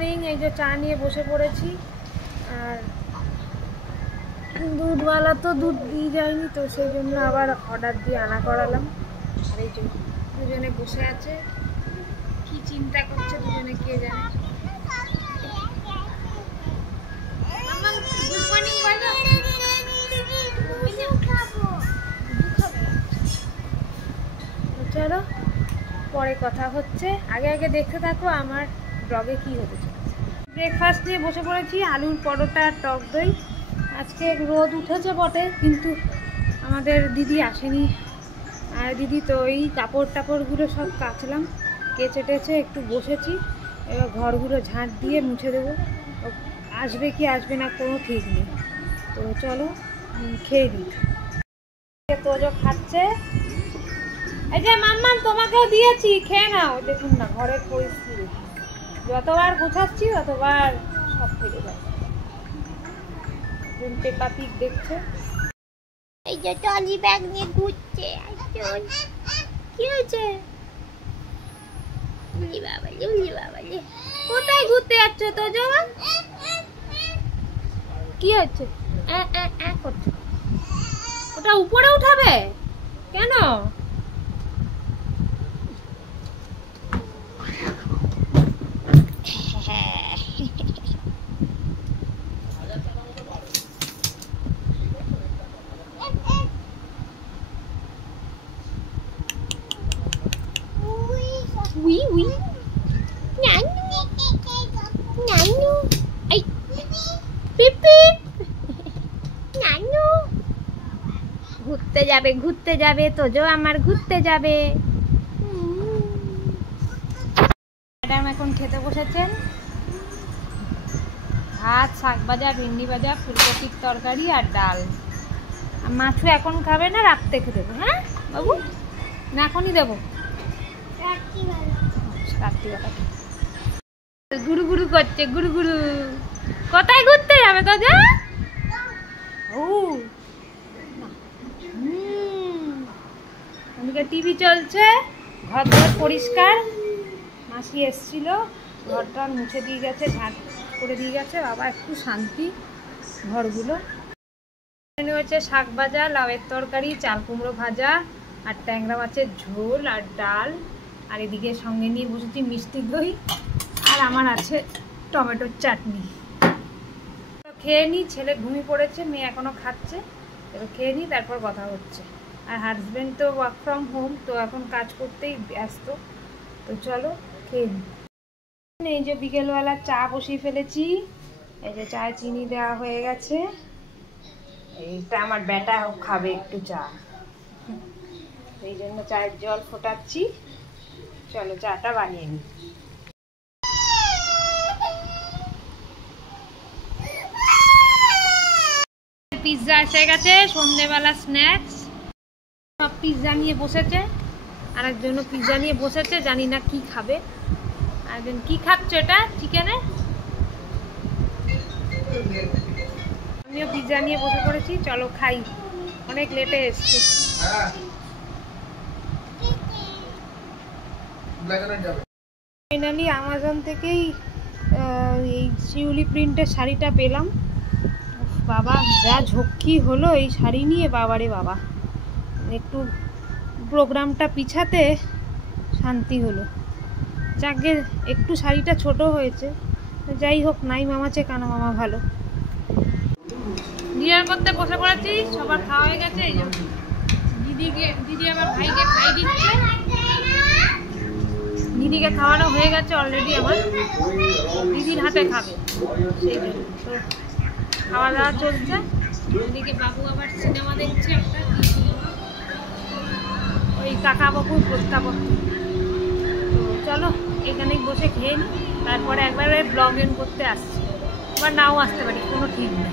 Morning. এই যে চা নিয়ে বসে পড়েছি। আর দুধওয়ালা তো দুধ দিয়ে যায়নি, তো সেই জন্য আবার অর্ডার দিয়ে আনা করালাম। আর এই যে দুজনে বসে আছে, কি চিন্তা করছে দুজনে কে জানে। গুড মর্নিং বলো। চলো পরে কথা হচ্ছে, আগে আগে দেখতে থাকো আমার ব্লগে কি হতে চলেছে। ব্রেকফাস্ট নিয়ে বসে পড়েছি, আলুর পরোটা আর টক দই। আজকে রোদ উঠেছে বটে, কিন্তু আমাদের দিদি আসেনি। আর দিদি তো এই কাপড় টাপড়গুলো সব কাচলাম, কেচে টেচে একটু বসেছি। এবার ঘরগুলো ঝাঁট দিয়ে মুছে দেবো। আসবে কি আসবে না কোনো ঠিক নেই। তো চলো খেয়ে দিই। তোজো খাচ্ছে। এই যে মাম্মাম তোমাকেও দিয়েছি, খেয়ে নাও। দেখুন না ঘরের পরিস্থিতি, যতবার গোছাচ্ছি ততবার সব থেকে যায়। পেপা পিগ দেখছে। এই যে টলি ব্যাগ নিয়ে ঘুরছে। কি হয়েছে? কোথায় ঘুরতে যাচ্ছ তোজো? কি হচ্ছে? করছে, ওটা উপরে উঠাবে কেন? ঘুরতে যাবে তোজো আমার, ঘুরতে যাবে। ম্যাডাম এখন খেতে বসেছেন। ভাত, শাক ভাজা, ভেন্ডি ভাজা, ফুলকপির তরকারি আর ডাল। আর মাছও এখন খাবে না, রাত্রে খেতে দেবো। হ্যাঁ বাবু, না এখনই দেবো রাত্রিবেলা। গুরু গুরু করছে, গুরু গুরু। কোথায় ঘুরতে যাবে তোজো? ও ওদিকে টিভি চলছে, ঘর ঘর পরিষ্কার। মাসি এসছিল, ঘরটা মুছে দিয়ে গেছে, ঝাঁট করে দিয়ে গেছে। বাবা একটু শান্তি ঘরগুলো। মেনু হচ্ছে শাক ভাজা, লাউয়ের তরকারি, চাল কুমড়ো ভাজা আর ট্যাংরা মাছের ঝোল আর ডাল। আর এদিকে সঙ্গে নিয়ে বসেছি মিষ্টি দই, আর আমার আছে টমেটোর চাটনি। খেয়ে নিই, ছেলে ঘুমিয়ে পড়েছে, মেয়ে এখনো খাচ্ছে। এবার খেয়ে নিই, তারপর কথা হচ্ছে। আর হাজব্যান্ড তো ওয়ার্ক ফ্রম হোম, তো এখন কাজ করতেই ব্যস্ত। তো চলো খেয়ে নিই। এই যে বিকেলবেলা চা বসিয়ে ফেলেছি। এই যে চায়ে চিনি দেওয়া হয়ে গেছে। এইটা আমার বেটা খাবে একটু চা, এই জন্য চায়ের জল ফোটাচ্ছি। চলো চাটা বানিয়ে নিই। পিৎজা এসে গেছে, সন্ধ্যেবেলা স্ন্যাক্স। সব পিৎজা নিয়ে বসেছে, আরেকজনও পিৎজা নিয়ে বসেছে, জানি না কি খাবে। আরেকজন কি খাচ্ছে? এটা চিকেনে। আমিও পিৎজা নিয়ে বসে পড়েছি, চলো খাই, অনেক লেটে এসছে। ফাইনালি অ্যামাজন থেকেই এই শিউলি প্রিন্টের শাড়িটা পেলাম। বাবা যা ঝক্কি হলো এই শাড়ি নিয়ে, বাবারে বাবা। একটু প্রোগ্রামটা পিছাতে শান্তি হলো। যাকে একটু শাড়িটা ছোট হয়েছে, যাই হোক, নাই মামাচে কানা মামা ভালো। ডিনার করতে বসে পড়েছি, সবার খাওয়া হয়ে গেছে। এই জন্য দিদি আমার ভাইকে খাই দিচ্ছে। দিদিকে খাওয়ানো হয়ে গেছে অলরেডি, আমার দিদির হাতে খাবে, সেই জন্য তো খাওয়া দাওয়া চলছে। এদিকে বাবু আবার সিনেমা দেখছে একটা, ওই কাকা বাবুর প্রত্যাবর্তন। তো চলো এখানেই বসে খেয়ে নিই, তারপরে একবারে ব্লগ এন্ড করতে আসছি। আবার নাও আসতে পারি, কোনো ঠিক নেই।